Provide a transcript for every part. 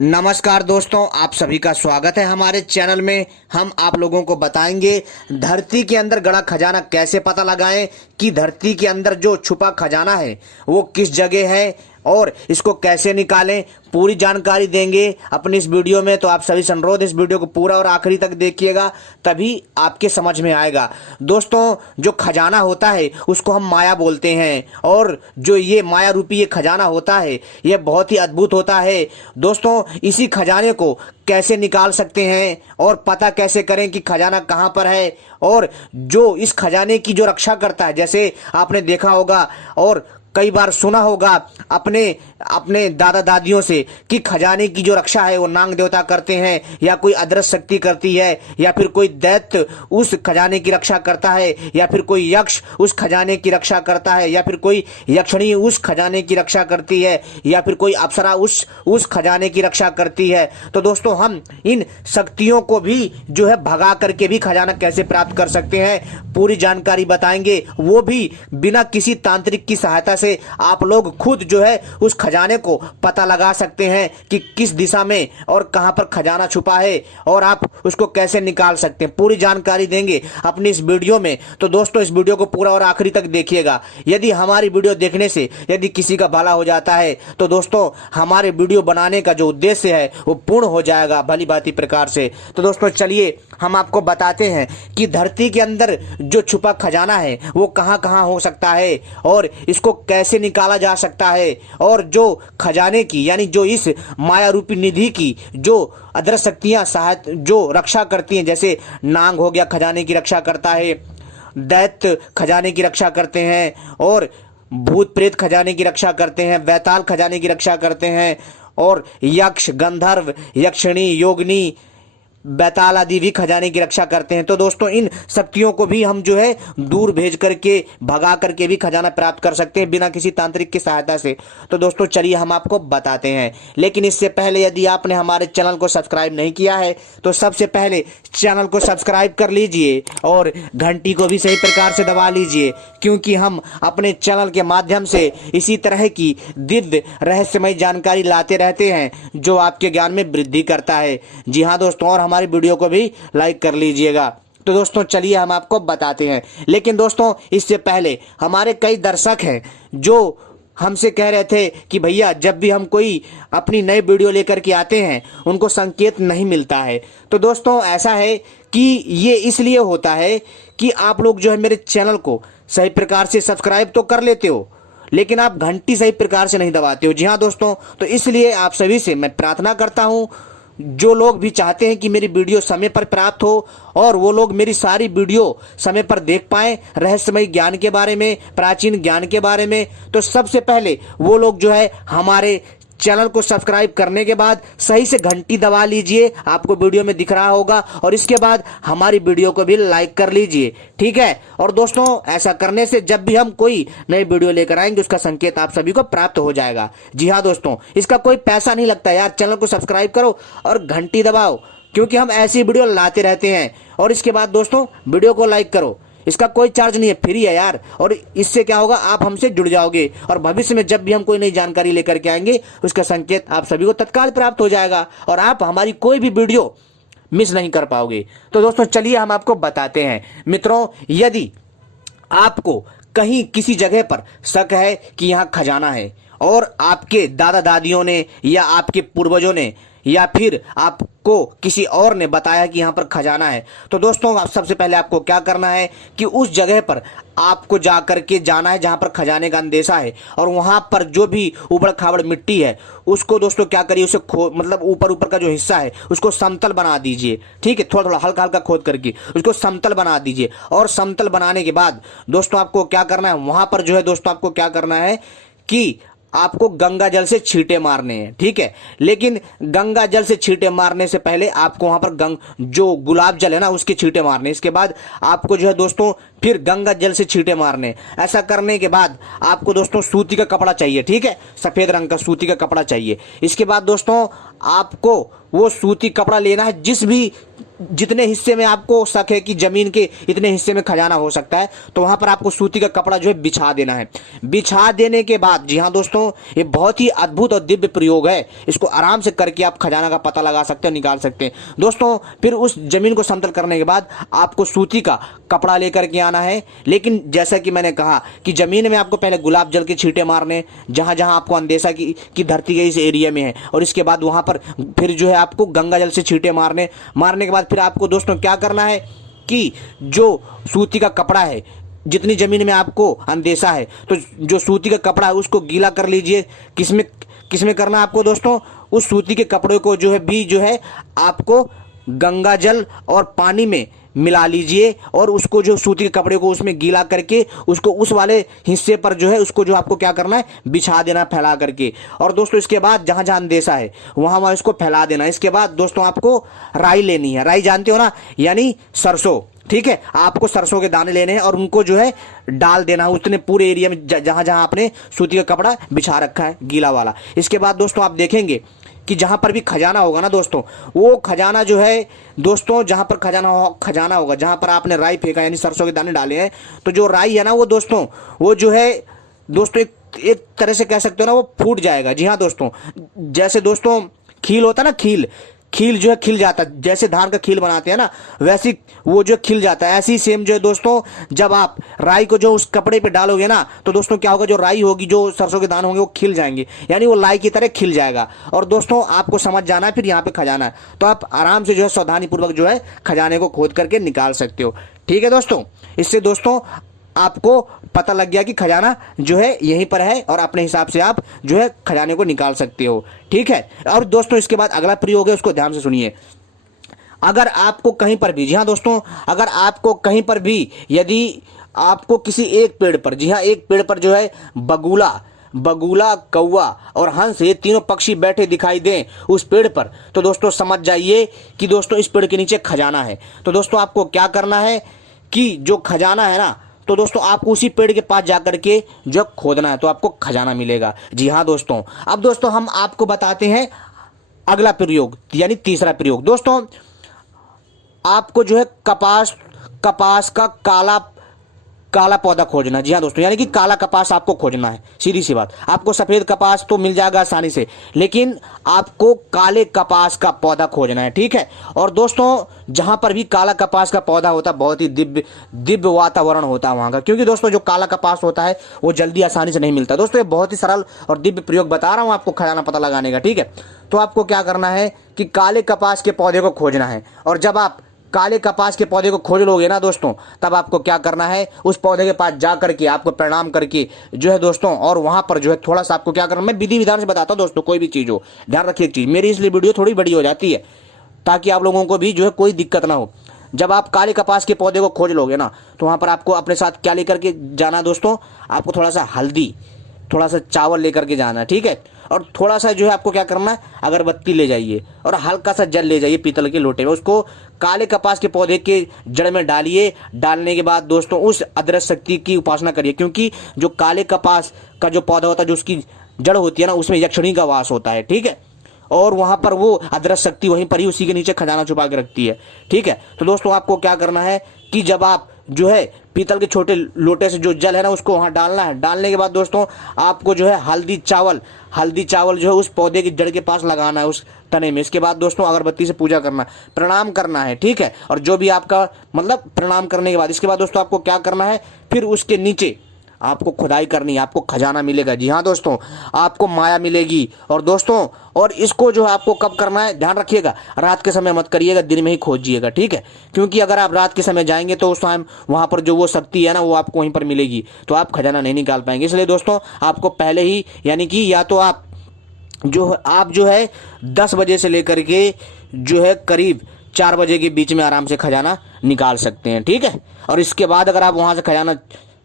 नमस्कार दोस्तों, आप सभी का स्वागत है हमारे चैनल में। हम आप लोगों को बताएंगे धरती के अंदर गड़ा खजाना कैसे पता लगाएं कि धरती के अंदर जो छुपा खजाना है वो किस जगह है और इसको कैसे निकालें। पूरी जानकारी देंगे अपनी इस वीडियो में, तो आप सभी से अनुरोध इस वीडियो को पूरा और आखिरी तक देखिएगा, तभी आपके समझ में आएगा। दोस्तों, जो खजाना होता है उसको हम माया बोलते हैं, और जो ये माया रूपी ये खजाना होता है ये बहुत ही अद्भुत होता है। दोस्तों, इसी खजाने को कैसे निकाल सकते हैं और पता कैसे करें कि खजाना कहाँ पर है, और जो इस खजाने की जो रक्षा करता है, जैसे आपने देखा होगा और कई बार सुना होगा अपने अपने दादा दादियों से कि खजाने की जो रक्षा है वो नाग देवता करते हैं, या कोई अदृश्य शक्ति करती है, या फिर कोई दैत्य उस खजाने की रक्षा करता है, या फिर कोई यक्ष उस खजाने की रक्षा करता है, या फिर कोई यक्षिणी उस खजाने की रक्षा करती है, या फिर कोई अप्सरा उस खजाने की रक्षा करती है। तो दोस्तों, हम इन शक्तियों को भी जो है भगा करके भी खजाना कैसे प्राप्त कर सकते हैं, पूरी जानकारी बताएंगे, वो भी बिना किसी तांत्रिक की सहायता से। आप लोग खुद जो है उस खजाने को पता लगा सकते हैं कि किस दिशा में और कहां पर खजाना छुपा है, और आप उसको कैसे निकाल सकते हैं। पूरी जानकारी देंगे अपनी इस वीडियो में। तो दोस्तों, इस वीडियो को पूरा और आखिरी तक देखिएगा। यदि हमारी वीडियो देखने से यदि किसी का भला हो जाता है तो दोस्तों, हमारे वीडियो बनाने का जो उद्देश्य है वो पूर्ण हो जाएगा भली भांति प्रकार से। तो दोस्तों, चलिए हम आपको बताते हैं कि धरती के अंदर जो छुपा खजाना है वो कहां कहां हो सकता है, और इसको कैसे निकाला जा सकता है, और जो खजाने की यानी जो इस माया रूपी निधि की जो अदृश्य शक्तियां सहायता जो रक्षा करती हैं, जैसे नाग हो गया खजाने की रक्षा करता है, दैत्य खजाने की रक्षा करते हैं, और भूत प्रेत खजाने की रक्षा करते हैं, वैताल खजाने की रक्षा करते हैं, और यक्ष गंधर्व यक्षिणी योगिनी बैताल आदि भी खजाने की रक्षा करते हैं। तो दोस्तों, इन शक्तियों को भी हम जो है दूर भेज करके भगा करके भी खजाना प्राप्त कर सकते हैं बिना किसी तांत्रिक की सहायता से। तो दोस्तों, चलिए हम आपको बताते हैं। लेकिन इससे पहले यदि आपने हमारे चैनल को सब्सक्राइब नहीं किया है तो सबसे पहले चैनल को सब्सक्राइब कर लीजिए और घंटी को भी सही प्रकार से दबा लीजिए, क्योंकि हम अपने चैनल के माध्यम से इसी तरह की दिव्य रहस्यमय जानकारी लाते रहते हैं जो आपके ज्ञान में वृद्धि करता है। जी हाँ दोस्तों, और हमारी वीडियो को भी लाइक कर लीजिएगा। तो दोस्तों, चलिए हम आपको बताते हैं। लेकिन दोस्तों, इससे पहले हमारे कई दर्शक हैं जो हमसे कह रहे थे कि भैया, जब भी हम कोई अपनी नई वीडियो लेकर के आते हैं उनको संकेत नहीं मिलता है। तो दोस्तों, ऐसा है कि ये इसलिए होता है कि आप लोग जो है मेरे चैनल को सही प्रकार से सब्सक्राइब तो कर लेते हो, लेकिन आप घंटी सही प्रकार से नहीं दबाते हो। जी हाँ दोस्तों, तो इसलिए आप सभी से मैं प्रार्थना करता हूं, जो लोग भी चाहते हैं कि मेरी वीडियो समय पर प्राप्त हो और वो लोग मेरी सारी वीडियो समय पर देख पाएं रहस्यमय ज्ञान के बारे में, प्राचीन ज्ञान के बारे में, तो सबसे पहले वो लोग जो है हमारे चैनल को सब्सक्राइब करने के बाद सही से घंटी दबा लीजिए, आपको वीडियो में दिख रहा होगा, और इसके बाद हमारी वीडियो को भी लाइक कर लीजिए, ठीक है। और दोस्तों, ऐसा करने से जब भी हम कोई नई वीडियो लेकर आएंगे उसका संकेत आप सभी को प्राप्त हो जाएगा। जी हाँ दोस्तों, इसका कोई पैसा नहीं लगता यार। चैनल को सब्सक्राइब करो और घंटी दबाओ, क्योंकि हम ऐसी वीडियो लाते रहते हैं। और इसके बाद दोस्तों, वीडियो को लाइक करो, इसका कोई चार्ज नहीं है, फ्री है यार। और इससे क्या होगा, आप हमसे जुड़ जाओगे और भविष्य में जब भी हम कोई नई जानकारी लेकर के आएंगे उसका संकेत आप सभी को तत्काल प्राप्त हो जाएगा और आप हमारी कोई भी वीडियो मिस नहीं कर पाओगे। तो दोस्तों, चलिए हम आपको बताते हैं। मित्रों, यदि आपको कहीं किसी जगह पर शक है कि यहाँ खजाना है, और आपके दादा दादियों ने या आपके पूर्वजों ने या फिर आपको किसी और ने बताया कि यहाँ पर खजाना है, तो दोस्तों, आप सबसे पहले आपको क्या करना है कि उस जगह पर आपको जा करके जाना है जहाँ पर खजाने का अंदेशा है, और वहाँ पर जो भी उबड़ खाबड़ मिट्टी है उसको दोस्तों क्या करिए, उसे मतलब ऊपर ऊपर का जो हिस्सा है उसको समतल बना दीजिए, ठीक है। थोड़ा थोड़ा हल्का हल्का खोद करके उसको समतल बना दीजिए, और समतल बनाने के बाद दोस्तों आपको क्या करना है, वहाँ पर जो है दोस्तों आपको क्या करना है कि आपको गंगा जल से छींटे मारने हैं, ठीक है। लेकिन गंगा जल से छींटे मारने से पहले आपको वहां पर जो गुलाब जल है ना उसके छींटे मारने। इसके बाद आपको जो है दोस्तों फिर गंगा जल से छींटे मारने। ऐसा करने के बाद आपको दोस्तों सूती का कपड़ा चाहिए, ठीक है, सफेद रंग का सूती का कपड़ा चाहिए। इसके बाद दोस्तों आपको वो सूती कपड़ा लेना है, जितने हिस्से में आपको शक है कि जमीन के इतने हिस्से में खजाना हो सकता है, तो वहां पर आपको सूती का कपड़ा जो है बिछा देना है। बिछा देने के बाद, जी हाँ दोस्तों, ये बहुत ही अद्भुत और दिव्य प्रयोग है, इसको आराम से करके आप खजाना का पता लगा सकते हैं, निकाल सकते हैं दोस्तों। फिर उस जमीन को समतल करने के बाद आपको सूती का कपड़ा लेकर के आना है। लेकिन जैसा कि मैंने कहा कि जमीन में आपको पहले गुलाब जल के छींटे मारने, जहां जहां आपको अंदेशा की धरती के इस एरिया में है, और इसके बाद वहां पर फिर जो है आपको गंगा जल से छींटे मारने के बाद फिर आपको दोस्तों क्या करना है कि जो सूती का कपड़ा है, जितनी जमीन में आपको अंदेशा है, तो जो सूती का कपड़ा है उसको गीला कर लीजिए। किसमें करना है आपको दोस्तों? उस सूती के कपड़े को जो है आपको गंगा जल और पानी में मिला लीजिए, और उसको जो सूती के कपड़े को उसमें गीला करके उसको उस वाले हिस्से पर जो है उसको जो आपको क्या करना है, बिछा देना फैला करके। और दोस्तों इसके बाद जहां जहां अंदेशा है वहां इसको फैला देना। इसके बाद दोस्तों आपको राई लेनी है। राई जानते हो ना, यानी सरसों, ठीक है। आपको सरसों के दाने लेने हैं और उनको जो है डाल देना है उतने पूरे एरिया में जहां जहां आपने सूती का कपड़ा बिछा रखा है, गीला वाला। इसके बाद दोस्तों आप देखेंगे कि जहां पर भी खजाना होगा ना दोस्तों, वो खजाना जो है दोस्तों, जहां पर खजाना होगा, जहां पर आपने राई फेंका यानी सरसों के दाने डाले हैं, तो जो राई है ना वो दोस्तों, वो जो है दोस्तों एक तरह से कह सकते हो ना, वो फूट जाएगा। जी हाँ दोस्तों, जैसे दोस्तों खील होता है ना, खील जो है खिल जाता है, जैसे धान का खील बनाते हैं ना, वैसी वो जो खिल जाता है। ऐसी सेम जो है दोस्तों, जब आप राई को जो उस कपड़े पे डालोगे ना, तो दोस्तों क्या होगा, जो राई होगी, जो सरसों के दाने होंगे, वो खिल जाएंगे, यानी वो लाई की तरह खिल जाएगा। और दोस्तों आपको समझ जाना है फिर यहाँ पे खजाना है, तो आप आराम से जो है सावधानी पूर्वक जो है खजाने को खोद करके निकाल सकते हो। ठीक है दोस्तों, इससे दोस्तों आपको पता लग गया कि खजाना जो है यहीं पर है, और अपने हिसाब से आप जो है खजाने को निकाल सकते हो। ठीक है। और दोस्तों इसके बाद अगला प्रयोग है, उसको ध्यान से सुनिए। अगर आपको कहीं पर भी, जी हाँ दोस्तों, अगर आपको कहीं पर भी, यदि आपको किसी एक पेड़ पर, जी हाँ एक पेड़ पर जो है बगुला, कौवा और हंस, ये तीनों पक्षी बैठे दिखाई दें उस पेड़ पर, तो दोस्तों समझ जाइए कि दोस्तों इस पेड़ के नीचे खजाना है। तो दोस्तों आपको क्या करना है कि जो खजाना है ना, तो दोस्तों आपको उसी पेड़ के पास जाकर के जो खोदना है, तो आपको खजाना मिलेगा। जी हाँ दोस्तों, अब दोस्तों हम आपको बताते हैं अगला प्रयोग, यानी तीसरा प्रयोग। दोस्तों आपको जो है कपास का काला पौधा खोजना। जी हाँ दोस्तों, यानी कि काला कपास आपको खोजना है। सीधी सी बात, आपको सफेद कपास तो मिल जाएगा आसानी से, लेकिन आपको काले कपास का पौधा खोजना है। ठीक है। और दोस्तों जहां पर भी काला कपास का पौधा होता है, बहुत ही दिव्य वातावरण होता है वहां का, क्योंकि दोस्तों जो काला कपास होता है वो जल्दी आसानी से नहीं मिलता। दोस्तों ये बहुत ही सरल और दिव्य प्रयोग बता रहा हूं आपको खजाना पता लगाने का। ठीक है। तो आपको क्या करना है कि काले कपास के पौधे को खोजना है, और जब आप काले कपास के पौधे को खोज लोगे ना दोस्तों, तब आपको क्या करना है, उस पौधे के पास जा करके आपको प्रणाम करके जो है दोस्तों, और वहां पर जो है थोड़ा सा आपको क्या करना, मैं विधि विधान से बताता हूं दोस्तों, कोई भी चीज हो, ध्यान रखिए एक चीज, मेरी इसलिए वीडियो थोड़ी बड़ी हो जाती है ताकि आप लोगों को भी जो है कोई दिक्कत ना हो। जब आप काले कपास के पौधे को खोज लोगे ना, तो वहां पर आपको अपने साथ क्या लेकर के जाना दोस्तों, आपको थोड़ा सा हल्दी, थोड़ा सा चावल लेकर के जाना है। ठीक है। और थोड़ा सा जो है आपको क्या करना है, अगरबत्ती ले जाइए और हल्का सा जल ले जाइए पीतल के लोटे में, उसको काले कपास के पौधे के जड़ में डालिए। डालने के बाद दोस्तों उस अदृश्य शक्ति की उपासना करिए, क्योंकि जो काले कपास का जो पौधा होता है, जो उसकी जड़ होती है ना, उसमें यक्षिणी का वास होता है। ठीक है। और वहां पर वो अदृश्य शक्ति वहीं पर ही उसी के नीचे खजाना छुपा के रखती है। ठीक है। तो दोस्तों आपको क्या करना है कि जब आप जो है पीतल के छोटे लोटे से जो जल है ना, उसको वहां डालना है। डालने के बाद दोस्तों आपको जो है हल्दी चावल जो है उस पौधे की जड़ के पास लगाना है, उस तने में। इसके बाद दोस्तों अगरबत्ती से पूजा करना, प्रणाम करना है। ठीक है। और जो भी आपका मतलब प्रणाम करने के बाद, इसके बाद दोस्तों आपको क्या करना है, फिर उसके नीचे आपको खुदाई करनी है, आपको खजाना मिलेगा। जी हाँ दोस्तों, आपको माया मिलेगी। और दोस्तों और इसको जो है आपको कब करना है, ध्यान रखिएगा, रात के समय मत करिएगा, दिन में ही खोजिएगा। ठीक है। क्योंकि अगर आप रात के समय जाएंगे तो उस टाइम वहां पर जो वो शक्ति है ना, वो आपको वहीं पर मिलेगी, तो आप खजाना नहीं निकाल पाएंगे। इसलिए दोस्तों आपको पहले ही, यानी कि या तो आप जो है 10 बजे से लेकर के जो है करीब 4 बजे के बीच में आराम से खजाना निकाल सकते हैं। ठीक है। और इसके बाद अगर आप वहां से खजाना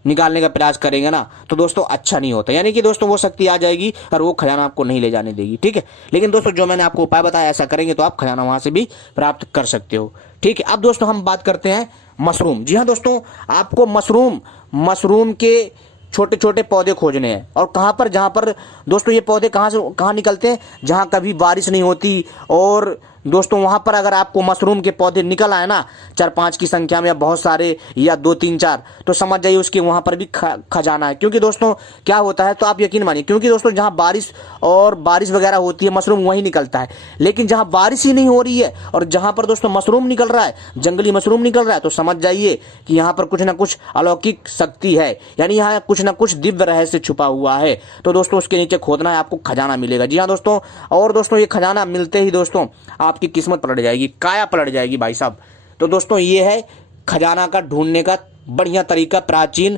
निकालने का प्रयास करेंगे ना, तो दोस्तों अच्छा नहीं होता, यानी कि दोस्तों वो शक्ति आ जाएगी और वो खजाना आपको नहीं ले जाने देगी। ठीक है। लेकिन दोस्तों जो मैंने आपको उपाय बताया, ऐसा करेंगे तो आप खजाना वहां से भी प्राप्त कर सकते हो। ठीक है। अब दोस्तों हम बात करते हैं मशरूम। जी हाँ दोस्तों, आपको मशरूम के छोटे छोटे पौधे खोजने हैं। और कहाँ पर, जहाँ पर दोस्तों ये पौधे कहाँ निकलते हैं, जहाँ कभी बारिश नहीं होती। और दोस्तों वहाँ पर अगर आपको मशरूम के पौधे निकल आए ना 4-5 की संख्या में, या बहुत सारे, या 2-3-4, तो समझ जाइए उसके वहाँ पर भी खजाना है। क्योंकि दोस्तों क्या होता है, तो आप यकीन मानिए, क्योंकि दोस्तों जहाँ बारिश वगैरह होती है मशरूम वहीं निकलता है। लेकिन जहाँ बारिश ही नहीं हो रही है और जहाँ पर दोस्तों मशरूम निकल रहा है, जंगली मशरूम निकल रहा है, तो समझ जाइए कि यहाँ पर कुछ ना कुछ अलौकिक शक्ति है, यानी यहाँ कुछ ना कुछ दिव्य रहस्य छुपा हुआ है। तो दोस्तों उसके नीचे खोदना है, आपको खजाना मिलेगा। जी हाँ दोस्तों, और दोस्तों ये खजाना मिलते ही दोस्तों आपकी किस्मत पलट जाएगी, काया पलट जाएगी भाई साहब। तो दोस्तों ये है खजाना का ढूंढने का बढ़िया तरीका, प्राचीन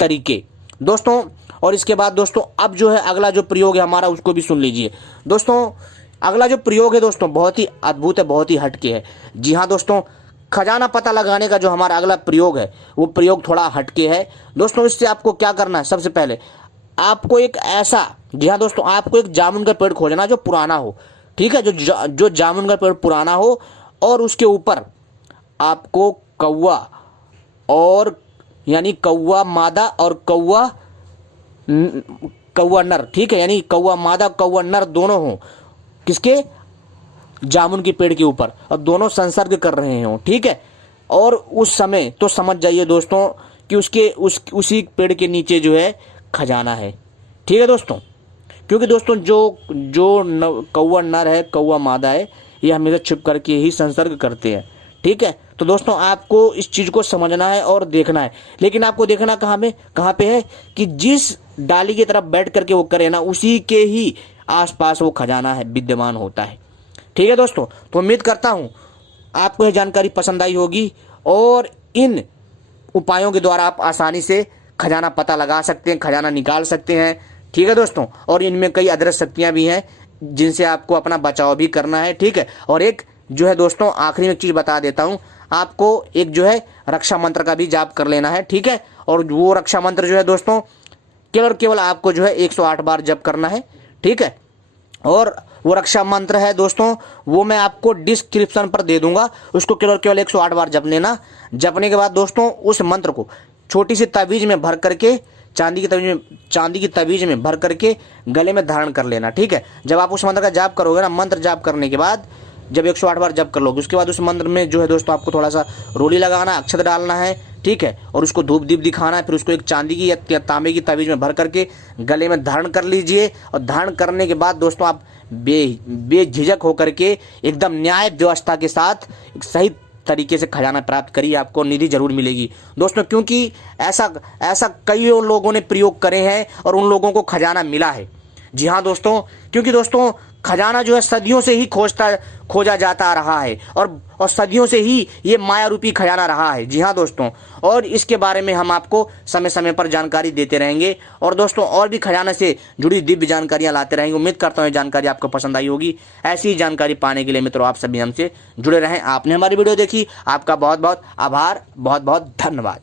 तरीके दोस्तों। और इसके बाद दोस्तों अब जो है अगला जो प्रयोग है हमारा, उसको भी सुन लीजिए दोस्तों। अगला जो प्रयोग है दोस्तों बहुत ही अद्भुत है, बहुत ही हटके है। जी हाँ दोस्तों, खजाना पता लगाने का जो हमारा अगला प्रयोग है वो प्रयोग थोड़ा हटके है दोस्तों। इससे आपको क्या करना है, सबसे पहले आपको एक ऐसा, जी हाँ दोस्तों, आपको एक जामुन का पेड़ खोजना जो पुराना हो, ठीक है, जो जामुन का पेड़ पुराना हो, और उसके ऊपर आपको कौवा, और यानी कौवा मादा और कौवा नर, ठीक है, यानी कौवा मादा कौवा नर दोनों हो, किसके, जामुन के पेड़ के ऊपर, और दोनों संसर्ग कर रहे हो, ठीक है। और उस समय तो समझ जाइए दोस्तों कि उसी पेड़ के नीचे जो है खजाना है, ठीक है दोस्तों। क्योंकि दोस्तों जो कौवा नर है, कौवा मादा है, ये हमेशा छिप करके ही संसर्ग करते हैं, ठीक है। तो दोस्तों आपको इस चीज़ को समझना है और देखना है। लेकिन आपको देखना कहाँ पे है कि जिस डाली की तरफ बैठ करके वो करे ना, उसी के ही आसपास वो खजाना है विद्यमान होता है, ठीक है दोस्तों। तो उम्मीद करता हूँ आपको यह जानकारी पसंद आई होगी, और इन उपायों के द्वारा आप आसानी से खजाना पता लगा सकते हैं, खजाना निकाल सकते हैं, ठीक है दोस्तों। और इनमें कई अदृश्य शक्तियाँ भी हैं जिनसे आपको अपना बचाव भी करना है, ठीक है। और एक जो है दोस्तों आखिरी में एक चीज़ बता देता हूँ, आपको एक जो है रक्षा मंत्र का भी जाप कर लेना है, ठीक है। और वो रक्षा मंत्र जो है दोस्तों केवल आपको जो है 108 बार जप करना है, ठीक है। और वो रक्षा मंत्र है दोस्तों, वो मैं आपको डिस्क्रिप्शन पर दे दूंगा, उसको केवल 108 बार जप लेना। जपने के बाद दोस्तों उस मंत्र को छोटी सी तवीज में भर करके, चांदी की तवीज में भर करके गले में धारण कर लेना, ठीक है। जब आप उस मंत्र का जाप करोगे ना, मंत्र जाप करने के बाद जब 108 बार जप कर लोगे, उसके बाद उस मंत्र में जो है दोस्तों आपको थोड़ा सा रोली लगाना, अक्षत डालना है, ठीक है। और उसको धूप दीप दिखाना है, फिर उसको एक चांदी की या तांबे की तवीज में भर करके गले में धारण कर लीजिए। और धारण करने के बाद दोस्तों आप बेझिझक होकर के एकदम न्याय व्यवस्था के साथ एक सही तरीके से खजाना प्राप्त करिए, आपको निधि जरूर मिलेगी दोस्तों। क्योंकि ऐसा कई लोगों ने प्रयोग करे हैं और उन लोगों को खजाना मिला है। जी हाँ दोस्तों, क्योंकि दोस्तों खजाना जो है सदियों से ही खोजा जाता रहा है, और सदियों से ही ये माया रूपी खजाना रहा है। जी हाँ दोस्तों, और इसके बारे में हम आपको समय समय पर जानकारी देते रहेंगे, और दोस्तों और भी खजाना से जुड़ी दिव्य जानकारियां लाते रहेंगे। उम्मीद करता हूँ ये जानकारी आपको पसंद आई होगी। ऐसी ही जानकारी पाने के लिए मित्रों आप सभी हमसे जुड़े रहें। आपने हमारी वीडियो देखी, आपका बहुत बहुत आभार, बहुत बहुत धन्यवाद।